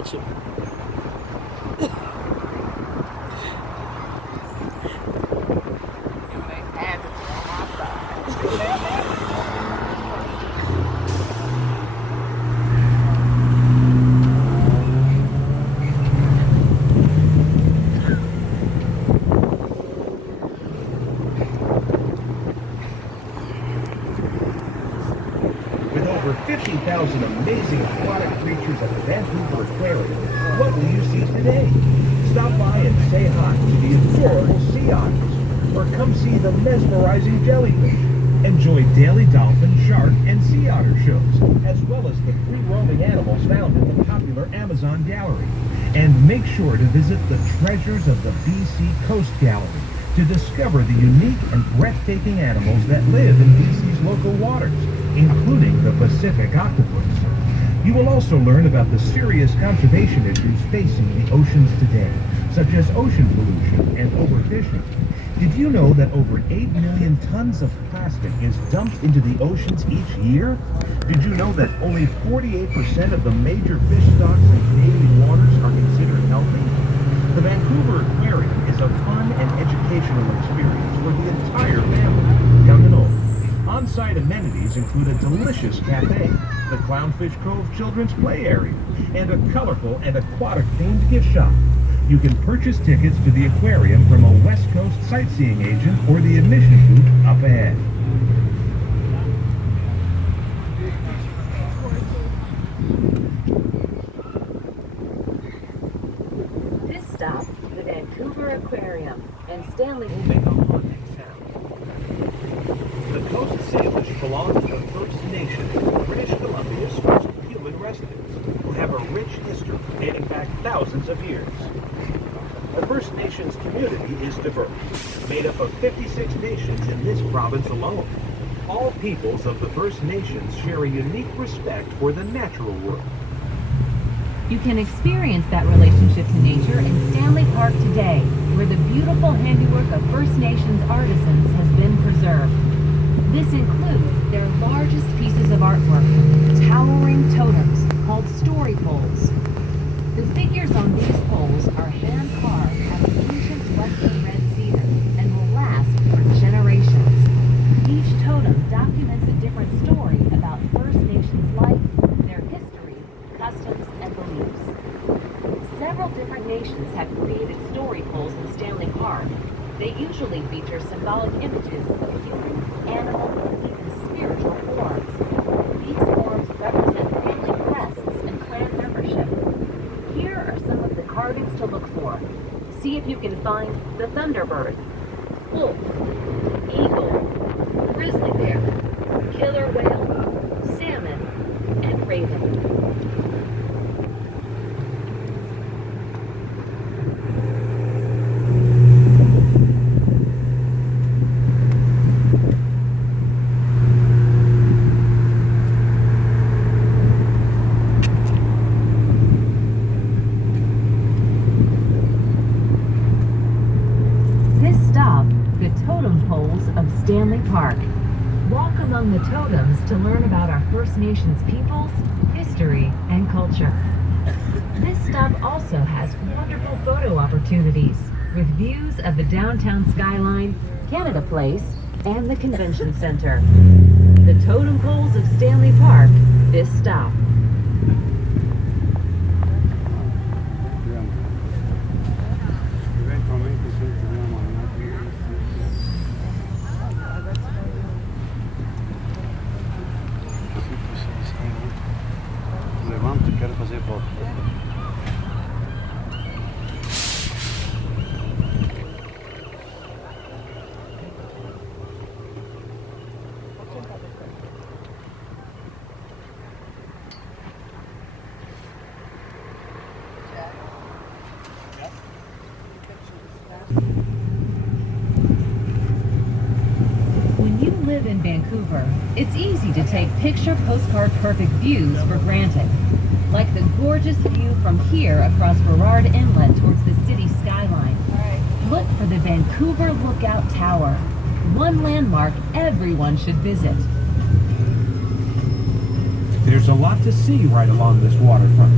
catch him. With over 50,000 amazing aquatic creatures at the Vancouver Aquarium, what will you see today? Stop by and say hi to the adorable sea otters, or come see the mesmerizing jellyfish. Enjoy daily dolphin, shark, and sea otter shows, as well as the free-roaming animals found in the popular Amazon Gallery. And make sure to visit the Treasures of the BC Coast Gallery to discover the unique and breathtaking animals that live in BC's local waters, including the Pacific octopus. You will also learn about the serious conservation issues facing the oceans today, such as ocean pollution and overfishing. Did you know that over 8 million tons of plastic is dumped into the oceans each year? Did you know that only 48% of the major fish stocks in Canadian waters are considered healthy? The Vancouver Aquarium is a fun and educational experience for the entire family, young and old. On-site amenities include a delicious cafe, the Clownfish Cove Children's Play Area, and a colorful and aquatic-themed gift shop. You can purchase tickets to the aquarium from a West Coast sightseeing agent or the admission booth up ahead. This stop, the Vancouver Aquarium, and Stanley Will make a haunting sound. The Coast Salish belong to the First Nations, British Columbia's first human residents, who have a rich history dating back thousands of years. The First Nations community is diverse, made up of 56 nations in this province alone. All peoples of the First Nations share a unique respect for the natural world. You can experience that relationship to nature in Stanley Park today, where the beautiful handiwork of First Nations artisans has been preserved. This includes their largest pieces of artwork, towering totems called story poles. The figures on these poles are hand-carved out of ancient western red cedar and will last for generations. Each totem documents a different story about First Nations life, their history, customs, and beliefs. Several different nations have created story poles in Stanley Park. They usually feature symbolic images of human, animal, and even spiritual forms. These forms represent family crests and clan membership. Here are some of the carvings to look for. See if you can find the Thunderbird, wolf, eagle, grizzly bear, killer whale, salmon, and raven. Stanley Park. Walk among the totems to learn about our First Nations peoples, history, and culture. This stop also has wonderful photo opportunities with views of the downtown skyline, Canada Place, and the Convention Center. The totem poles of Stanley Park, this stop. Levanta, quero fazer foto. When you live in Vancouver, it's easy to take picture postcard perfect views for granted. Like the gorgeous view from here across Burrard Inlet towards the city skyline. Look for the Vancouver Lookout Tower, one landmark everyone should visit. There's a lot to see right along this waterfront.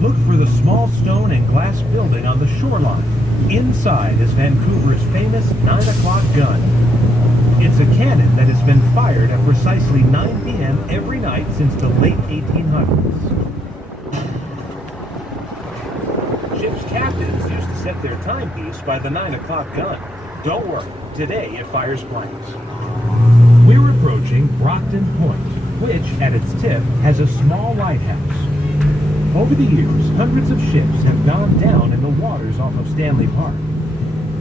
Look for the small stone and glass building on the shoreline. Inside is Vancouver's famous 9 o'clock gun. It's a cannon that has been fired at precisely 9 p.m. every night since the late 1800s. Ships' captains used to set their timepiece by the 9 o'clock gun. Don't worry, today it fires blanks. We're approaching Brockton Point, which, at its tip, has a small lighthouse. Over the years, hundreds of ships have gone down in the waters off of Stanley Park.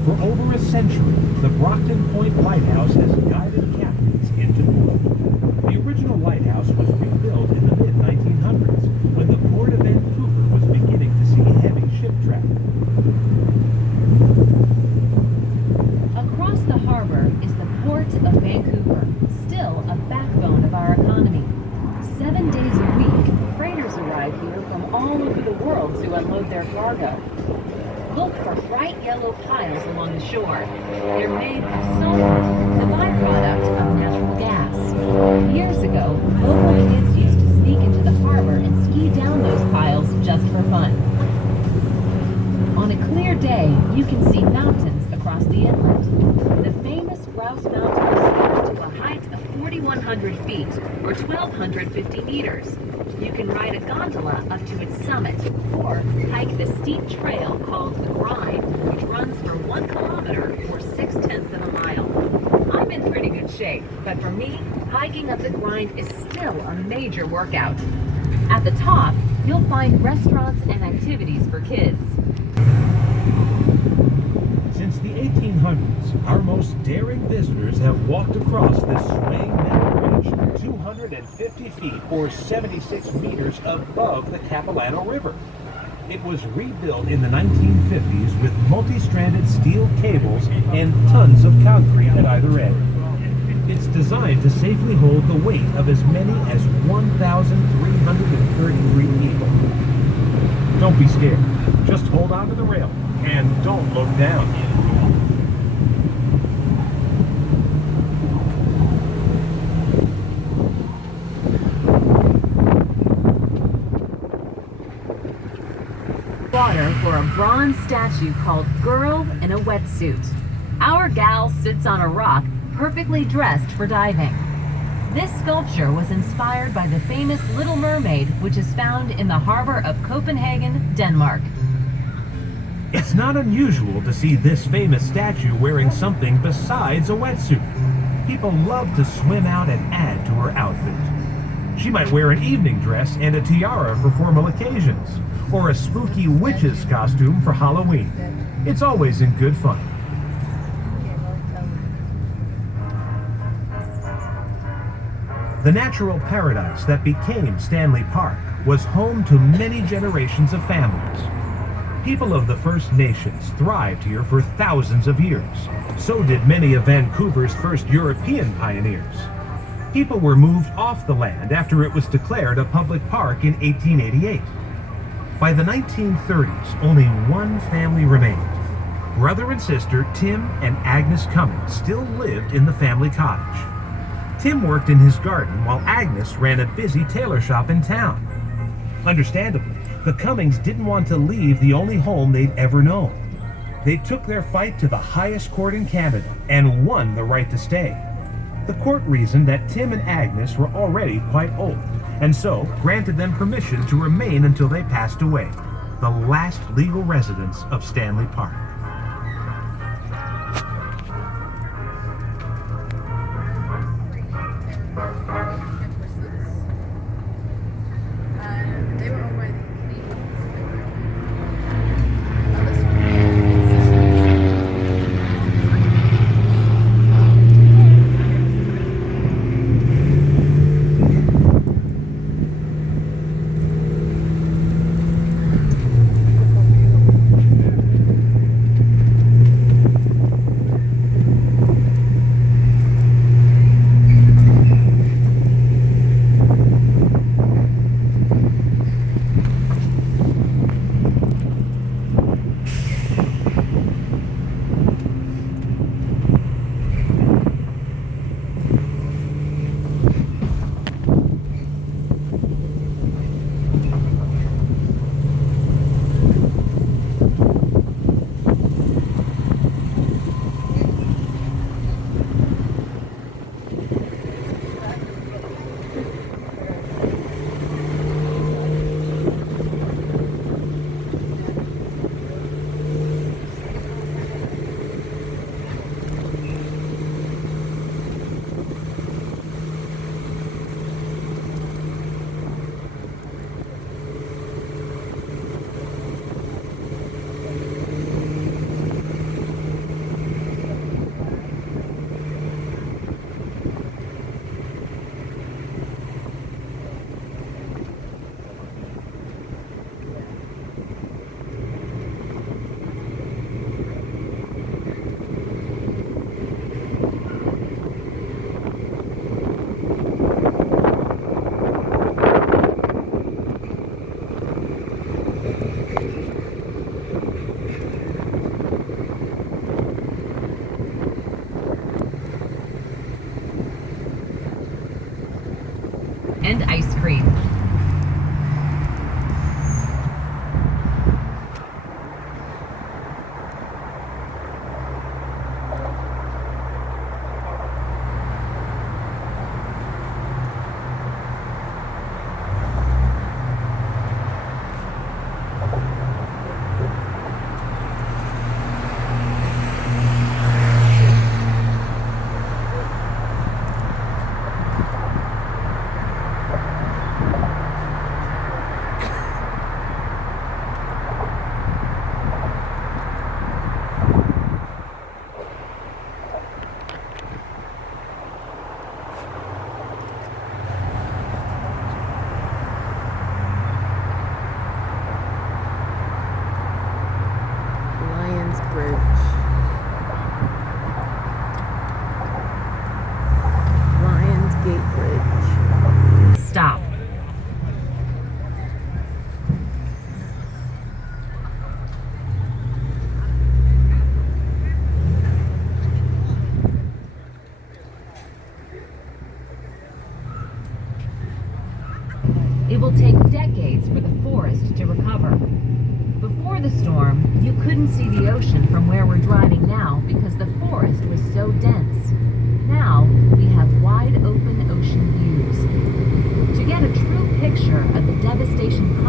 For over a century, the Brockton Point Lighthouse has guided captains into port. The original lighthouse was rebuilt in the mid-1900s, when the port of Vancouver was beginning to see heavy ship traffic. Across the harbor is the Port of Vancouver, still a backbone of our economy. 7 days a week, freighters arrive here from all over the world to unload their cargo. Look for bright yellow piles along the shore. They're made of sulfur, the byproduct of natural gas. Years ago, local kids used to sneak into the harbor and ski down those piles just for fun. On a clear day, you can see mountains across the inlet. The famous Grouse Mountain scales to a height of 4,100 feet, or 1,250 meters. You can ride a gondola up to its summit, or hike the steep trail called the Grind, which runs for 1 kilometer, or 6/10 of a mile. I'm in pretty good shape, but for me, hiking up the Grind is still a major workout. At the top, you'll find restaurants and activities for kids. Since the 1800s, our most daring visitors have walked across this swaying metal bridge 250 feet or 76 meters above the Capilano River. It was rebuilt in the 1950s with multi-stranded steel cables and tons of concrete at either end. It's designed to safely hold the weight of as many as 1,333 people. Don't be scared. Just hold on to the rail and don't look down. Water for a bronze statue called Girl in a Wetsuit. Our gal sits on a rock, perfectly dressed for diving. This sculpture was inspired by the famous Little Mermaid, which is found in the harbor of Copenhagen, Denmark. It's not unusual to see this famous statue wearing something besides a wetsuit. People love to swim out and add to her outfit. She might wear an evening dress and a tiara for formal occasions, or a spooky witch's costume for Halloween. It's always in good fun. The natural paradise that became Stanley Park was home to many generations of families. People of the First Nations thrived here for thousands of years. So did many of Vancouver's first European pioneers. People were moved off the land after it was declared a public park in 1888. By the 1930s, only one family remained. Brother and sister Tim and Agnes Cummings still lived in the family cottage. Tim worked in his garden while Agnes ran a busy tailor shop in town. Understandably, the Cummings didn't want to leave the only home they'd ever known. They took their fight to the highest court in Canada and won the right to stay. The court reasoned that Tim and Agnes were already quite old, and so granted them permission to remain until they passed away, the last legal residents of Stanley Park. They were owned by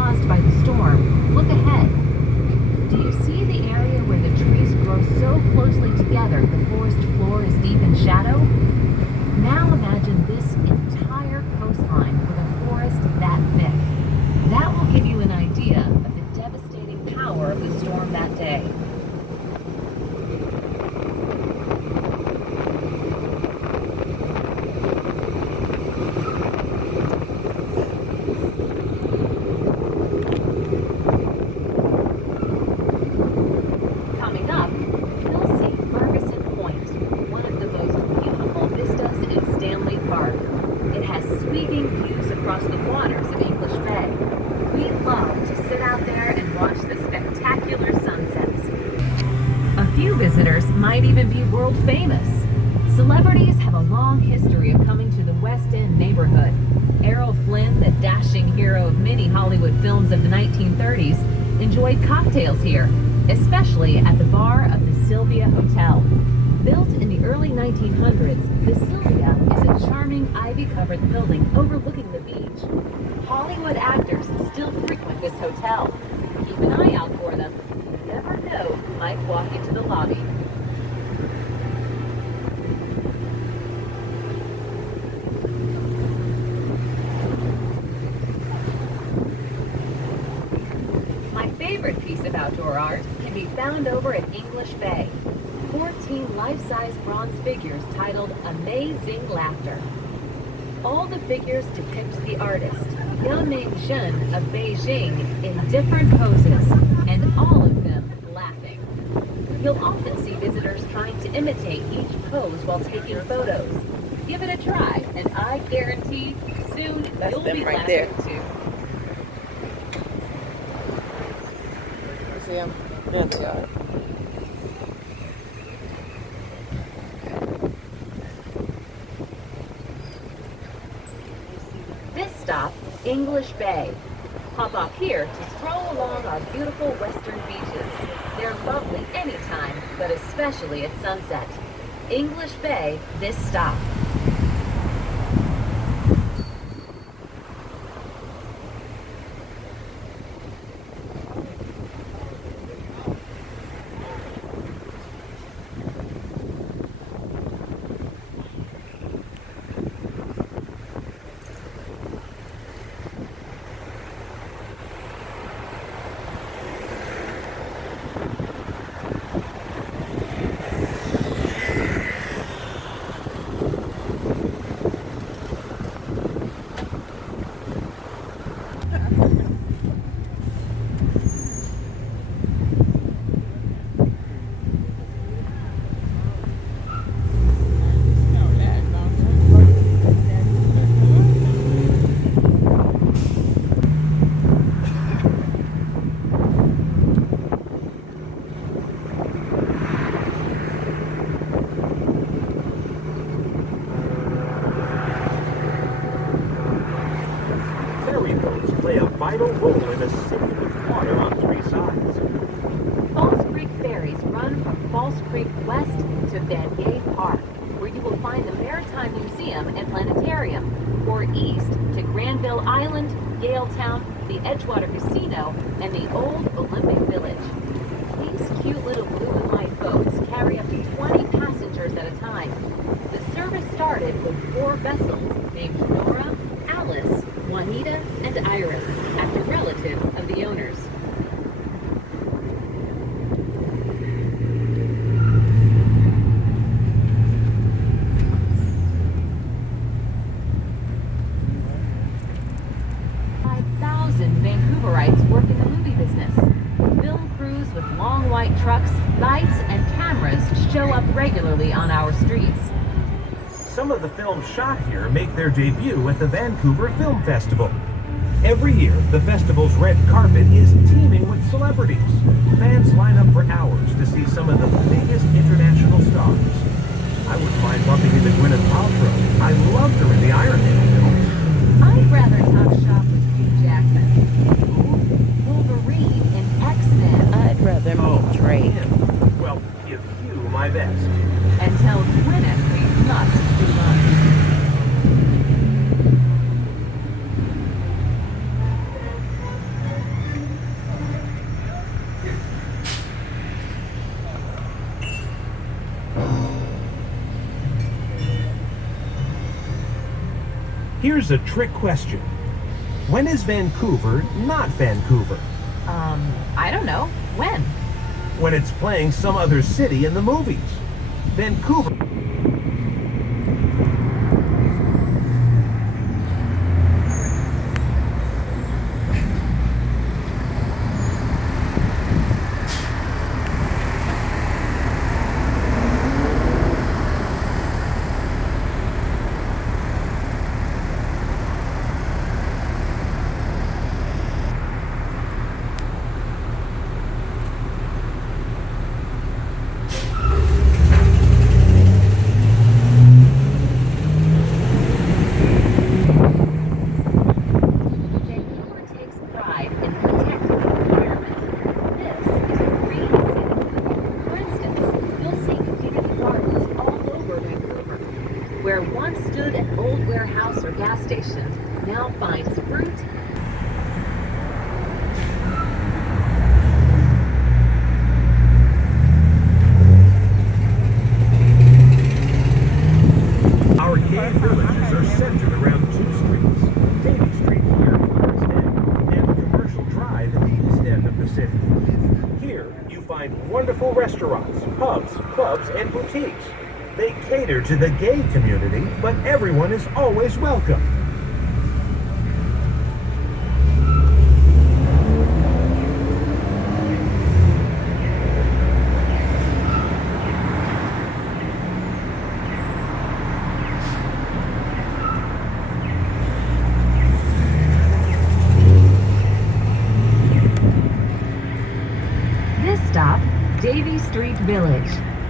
caused by the storm, look ahead. Do you see the area where the trees grow so closely together the forest floor is deep in shadow? Now imagine this entire coastline with a forest that thick. That will give you an idea of the devastating power of the storm that day. Coming up, you'll see Ferguson Point, one of the most beautiful vistas in Stanley Park. It has sweeping views across the waters of English Bay. We love to sit out there and watch the spectacular sunsets. A few visitors might even be world famous. Celebrities have a long history of coming to the West End neighborhood. Errol Flynn, the dashing hero of many Hollywood films of the 1930s, enjoyed cocktails here, especially at the bar of the Sylvia Hotel. Built in the early 1900s, the Sylvia is a charming ivy-covered building overlooking the beach. Hollywood actors still frequent this hotel. Keep an eye out for them. You never know who might walk into the lobby. My favorite piece of outdoor art can be found over at English Bay. 14 life-size bronze figures titled Amazing Laughter. All the figures depict the artist, Yaming Zhen of Beijing, in different poses, and all of them laughing. You'll often see visitors trying to imitate each pose while taking photos. Give it a try, and I guarantee soon you'll be right laughing there. too. See them? There they are. This stop, English Bay. Hop off here to stroll along our beautiful western beaches. They're lovely anytime, but especially at sunset. English Bay, this stop. Ferry boats play a vital role in a city with water on three sides. Falls Creek ferries run from Falls Creek west to Van Gay Park, where you will find the Maritime Museum and Planetarium, or east to Granville Island, Galetown, the Edgewater Casino, and the old Olympic Village. These cute little blue and white boats carry up to 20 passengers at a time. The service started with 4 vessels named Nora, Alice, Juanita, and Iris, after relatives of the owners. Vancouverites work in the movie business. Film crews with long white trucks, lights, and cameras show up regularly on our streets. Some of the films shot here make their debut at the Vancouver Film Festival. Every year, the festival's red carpet is teeming with celebrities. Fans line up for hours to see some of the biggest international stars. I wouldn't mind bumping into Gwyneth Paltrow. I loved her in the Iron Man films. I'd rather talk shop with Hugh Jackman. Wolverine in X-Men. I'd rather meet Drake. Him. Well, give Hugh my best. And tell Gwyneth we must do lunch. Here's a trick question. When is Vancouver not Vancouver? I don't know. When? When it's playing some other city in the movies. Vancouver. Vancouver takes pride in protecting the environment. This is a green city. For instance, you'll see community gardens all over Vancouver. Where once stood an old warehouse or gas station, now finds fruit. Our gay villages are centered around two streets. Davie Street here at the West End, and Commercial Drive at the east end of the city. Here, you find wonderful restaurants, pubs, clubs, and boutiques. They cater to the gay community, but everyone is always welcome. This stop, Davie Street Village.